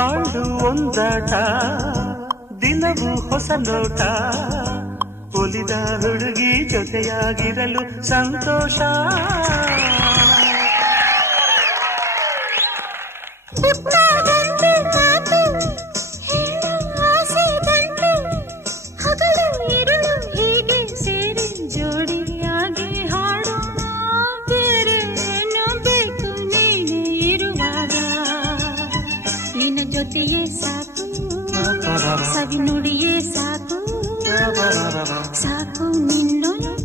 ಬಾಳು ಒಂದಾಟ ದಿನವೂ ಹೊಸ ನೋಟ ಒಲಿದ ಹುಡುಗಿ ಜೊತೆಯಾಗಿರಲು ಸಂತೋಷ ಜೊತೆಯೇ ಸಾಕು ಸವಿ ನುಡಿಯೇ ಸಾಕು ಸಾಕು ನಿನ್ನೊಲವು